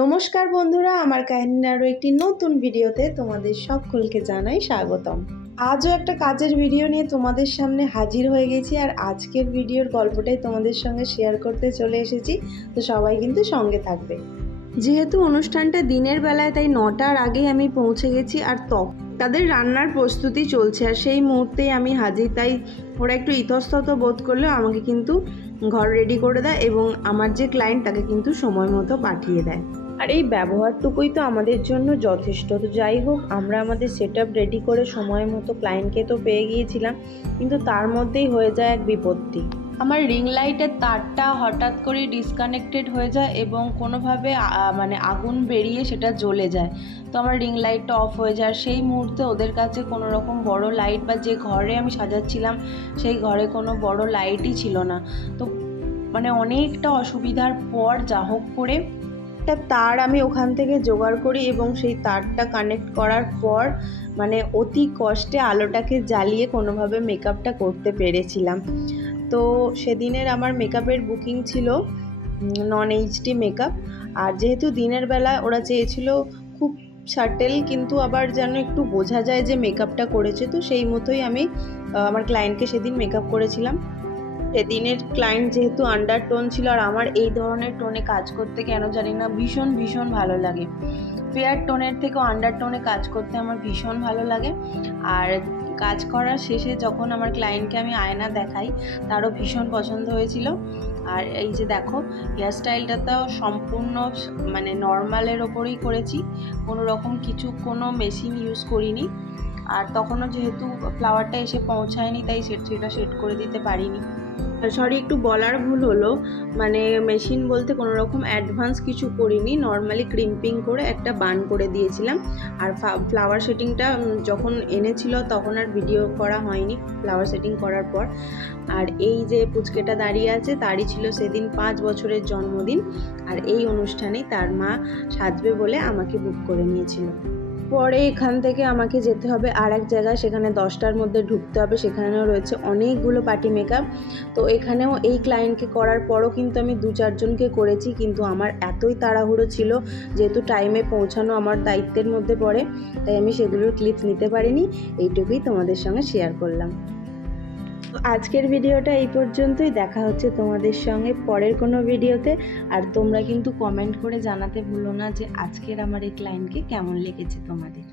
নমস্কার বন্ধুরা, আমার কাহিনীর আরও একটি নতুন ভিডিওতে তোমাদের সকলকে জানাই স্বাগতম। আজও একটা কাজের ভিডিও নিয়ে তোমাদের সামনে হাজির হয়ে গেছি, আর আজকের ভিডিওর গল্পটাই তোমাদের সঙ্গে শেয়ার করতে চলে এসেছি। তো সবাই কিন্তু সঙ্গে থাকবে। যেহেতু অনুষ্ঠানটা দিনের বেলায়, তাই 9টার আগেই আমি পৌঁছে গেছি, আর তাদের রান্নার প্রস্তুতি চলছে, আর সেই মুহূর্তেই আমি হাজির। তাই ওরা একটু ইতস্তত বোধ করলেও আমাকে কিন্তু ঘর রেডি করে দেয় এবং আমার যে ক্লায়েন্ট তাকে কিন্তু সময় মতো পাঠিয়ে দেয়। আর এই ব্যবহারটুকুই তো আমাদের জন্য যথেষ্ট। তো যাই হোক, আমরা আমাদের সেটআপ রেডি করে সময় মতো ক্লায়েন্টকে তো পেয়ে গিয়েছিলাম, কিন্তু তার মধ্যেই হয়ে যায় এক বিপত্তি। আমার রিং লাইটের তারটা হঠাৎ করে ডিসকানেক্টেড হয়ে যায় এবং কোনোভাবে আগুন বেরিয়ে সেটা জ্বলে যায়। তো আমার রিং লাইটটা অফ হয়ে যায়। সেই মুহূর্তে ওদের কাছে কোনো রকম বড় লাইট, বা যে ঘরে আমি সাজাচ্ছিলাম সেই ঘরে কোনো বড় লাইটই ছিল না। তো অনেকটা অসুবিধার পর যা হোক করে একটা তার আমি ওখান থেকে জোগাড় করি এবং সেই তারটা কানেক্ট করার পর অতি কষ্টে আলোটাকে জ্বালিয়ে কোনোভাবে মেকআপটা করতে পেরেছিলাম। তো সেদিনের আমার মেকআপের বুকিং ছিল নন এইচডি মেকআপ। আর যেহেতু দিনের বেলা ওরা চেয়েছিল খুব সাটেল, কিন্তু আবার যেন একটু বোঝা যায় যে মেকআপটা করেছে, তো সেই মতোই আমি আমার ক্লায়েন্টকে সেদিন মেকআপ করেছিলাম। সেদিনের ক্লায়েন্ট যেহেতু আন্ডার টোন ছিল, আর আমার এই ধরনের টোনে কাজ করতে কেন জানি না ভীষণ ভীষণ ভালো লাগে। ফেয়ার টোনের থেকেও আন্ডার টোনে কাজ করতে আমার ভীষণ ভালো লাগে। আর কাজ করার শেষে যখন আমার ক্লায়েন্টকে আমি আয়না দেখাই, তারও ভীষণ পছন্দ হয়েছিল। আর এই যে দেখো, হেয়ার স্টাইলটা তো সম্পূর্ণ নর্মালের ওপরেই করেছি, কোনো মেশিন ইউজ করিনি। আর তখনও যেহেতু ফ্লাওয়ারটা এসে পৌঁছায়নি, তাই সেটা সেট করে দিতে পারিনি। সরি, একটু বলার ভুল হলো, মেশিন বলতে কোনো রকম অ্যাডভান্স কিছু করিনি, নর্মালি ক্রিম্পিং করে একটা বান করে দিয়েছিলাম। আর ফ্লাওয়ার সেটিংটা যখন এনেছিল তখন আর ভিডিও করা হয়নি ফ্লাওয়ার সেটিং করার পর। আর এই যে পুচকেটা দাঁড়িয়ে আছে, তারই ছিল সেদিন 5 বছরের জন্মদিন, আর এই অনুষ্ঠানেই তার মা সাজবে বলে আমাকে বুক করে নিয়েছিল। পরে এখান থেকে আমাকে যেতে হবে আর এক জায়গায়, সেখানে 10টার মধ্যে ঢুকতে হবে। সেখানেও রয়েছে অনেকগুলো পার্টি মেকআপ। তো এখানেও এই ক্লায়েন্টকে করার পরও কিন্তু আমি 2-4 জনকে করেছি, কিন্তু আমার এতই তাড়াহুড়ো ছিল, যেহেতু টাইমে পৌঁছানো আমার দায়িত্বের মধ্যে পড়ে, তাই আমি সেগুলোর ক্লিপস নিতে পারিনি। এইটুকুই তোমাদের সঙ্গে শেয়ার করলাম। তো আজকের ভিডিওটা এই পর্যন্তই। দেখা হচ্ছে তোমাদের সঙ্গে পরের কোনো ভিডিওতে। আর তোমরা কিন্তু কমেন্ট করে জানাতে ভুলো না যে আজকের আমার এই ক্লায়েন্টকে কেমন লেগেছে তোমাদের।